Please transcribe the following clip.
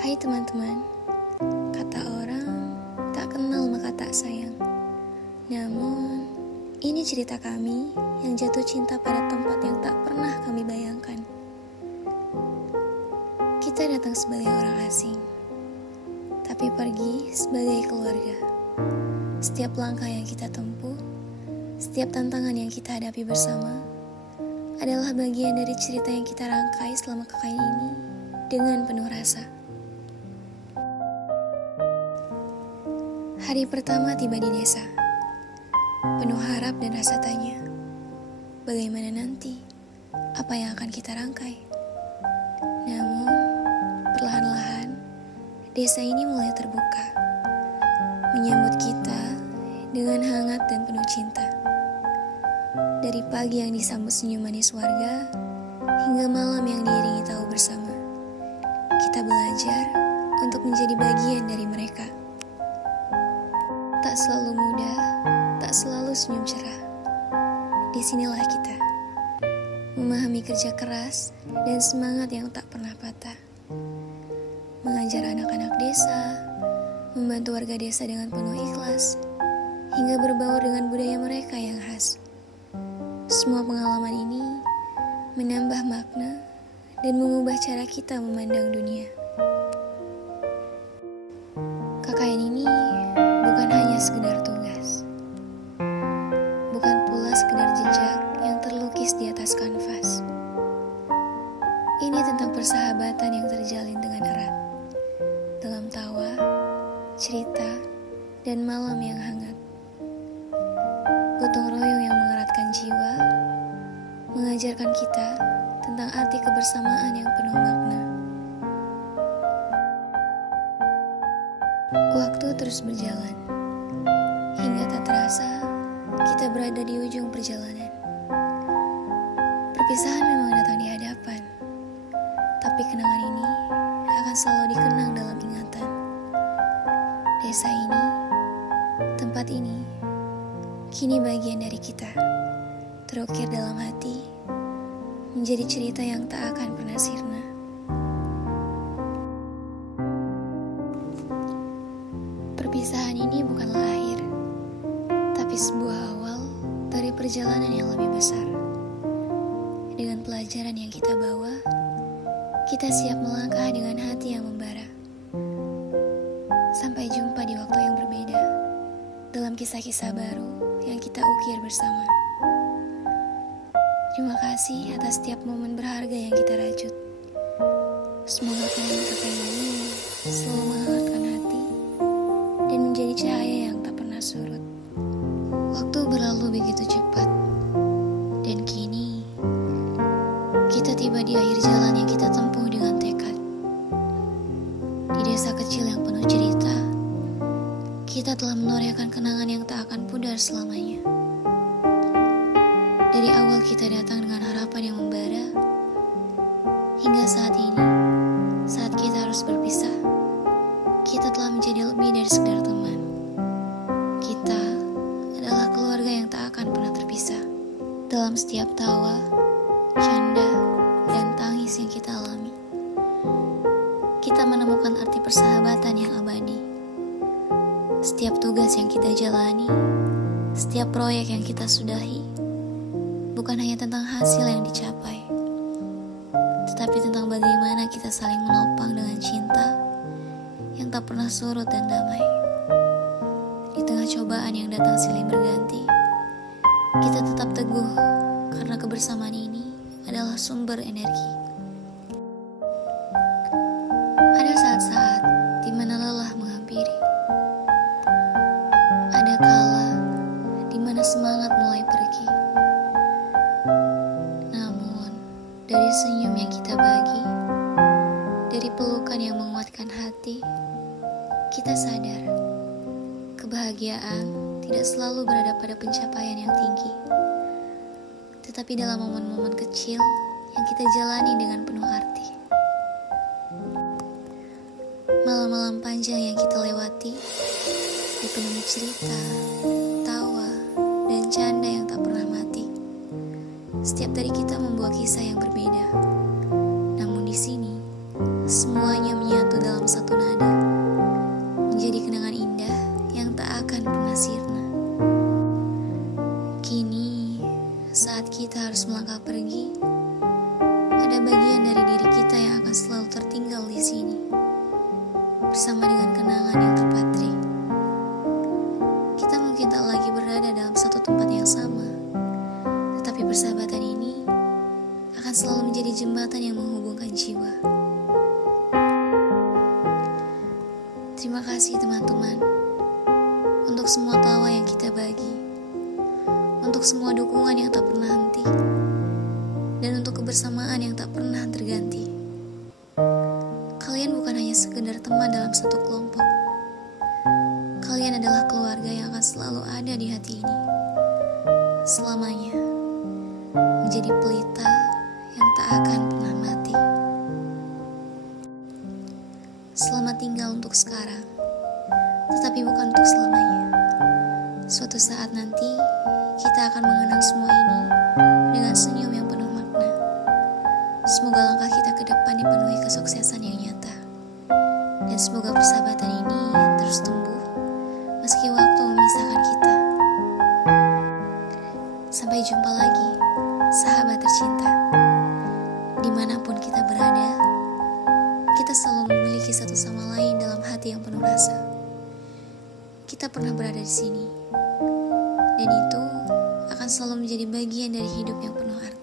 Hai teman-teman, kata orang tak kenal maka tak sayang. Namun, ini cerita kami yang jatuh cinta pada tempat yang tak pernah kami bayangkan. Kita datang sebagai orang asing, tapi pergi sebagai keluarga. Setiap langkah yang kita tempuh, setiap tantangan yang kita hadapi bersama, adalah bagian dari cerita yang kita rangkai selama kekal ini dengan penuh rasa. Hari pertama tiba di desa, penuh harap dan rasa tanya, bagaimana nanti, apa yang akan kita rangkai. Namun, perlahan-lahan, desa ini mulai terbuka, menyambut kita dengan hangat dan penuh cinta. Dari pagi yang disambut senyum manis warga, hingga malam yang diiringi tahu bersama, kita belajar untuk menjadi bagian dari mereka. Tak selalu mudah, tak selalu senyum cerah. Disinilah kita, memahami kerja keras dan semangat yang tak pernah patah. Mengajar anak-anak desa, membantu warga desa dengan penuh ikhlas, hingga berbaur dengan budaya mereka yang khas. Semua pengalaman ini menambah makna dan mengubah cara kita memandang dunia. KKN ini bukan hanya sekedar tugas, bukan pula sekedar jejak yang terlukis di atas kanvas. Ini tentang persahabatan yang terjalin dengan erat, dalam tawa, cerita, dan malam yang hangat. Gotong royong yang mengeratkan jiwa, mengajarkan kita tentang arti kebersamaan yang penuh makna. Waktu terus berjalan, hingga tak terasa kita berada di ujung perjalanan. Perpisahan memang datang di hadapan, tapi kenangan ini akan selalu dikenang dalam ingatan. Desa ini, tempat ini, kini bagian dari kita, terukir dalam hati, menjadi cerita yang tak akan pernah sirna. Perpisahan ini bukanlah akhir, tapi sebuah awal dari perjalanan yang lebih besar. Dengan pelajaran yang kita bawa, kita siap melangkah dengan hati yang membara. Sampai jumpa di waktu yang berbeda, dalam kisah-kisah baru yang kita ukir bersama. Terima kasih atas setiap momen berharga yang kita rajut. Semoga kenangan KKN ini selalu menghangatkan hati dan menjadi cahaya yang tak pernah surut. Waktu berlalu begitu cepat, dan kini kita tiba di akhir jalan yang kita tempuh dengan tekad. Di desa kecil yang penuh cerita, kita telah menorehkan kenangan yang tak akan pudar selamanya. Dari awal kita datang dengan harapan yang membara, hingga saat ini, saat kita harus berpisah, kita telah menjadi lebih dari sekedar teman. Kita adalah keluarga yang tak akan pernah terpisah. Dalam setiap tawa, canda, dan tangis yang kita alami, kita menemukan arti persahabatan yang abadi. Setiap tugas yang kita jalani, setiap proyek yang kita sudahi, bukan hanya tentang hasil yang dicapai, tetapi tentang bagaimana kita saling menopang dengan cinta yang tak pernah surut dan damai. Di tengah cobaan yang datang silih berganti, kita tetap teguh karena kebersamaan ini adalah sumber energi. Ada saat-saat di mana lelah menghampiri. Ada kala di mana semangat mulai pergi. Namun, dari senyum yang kita bagi, dari pelukan yang menguatkan hati, kita sadar kebahagiaan tidak selalu berada pada pencapaian yang tinggi, tetapi dalam momen-momen kecil yang kita jalani dengan penuh arti. Malam-malam panjang yang kita lewati dipenuhi cerita, tawa, dan canda yang tak pernah mati. Setiap dari kita membawa kisah yang berbeda. Namun di sini, semuanya menyatu dalam satu ada bagian dari diri kita yang akan selalu tertinggal di sini, bersama dengan kenangan yang terpatri. Kita mungkin tak lagi berada dalam satu tempat yang sama, tetapi persahabatan ini akan selalu menjadi jembatan yang menghubungkan jiwa. Terima kasih teman-teman, untuk semua tawa yang kita bagi, untuk semua dukungan yang tak pernah henti, dan untuk kebersamaan yang tak pernah terganti. Kalian bukan hanya sekedar teman dalam satu kelompok. Kalian adalah keluarga yang akan selalu ada di hati ini, selamanya, menjadi pelita yang tak akan pernah mati. Selamat tinggal untuk sekarang, tetapi bukan untuk selamanya. Suatu saat nanti, kita akan mengenang semua ini dengan senyum yang penuh makna. Semoga langkah kita ke depan dipenuhi kesuksesan yang nyata. Dan semoga persahabatan ini terus tumbuh, meski waktu memisahkan kita. Sampai jumpa lagi, sahabat tercinta. Dimanapun kita berada, kita selalu memiliki satu sama lain dalam hati yang penuh rasa. Kita pernah berada di sini, dan itu akan selalu menjadi bagian dari hidup yang penuh arti.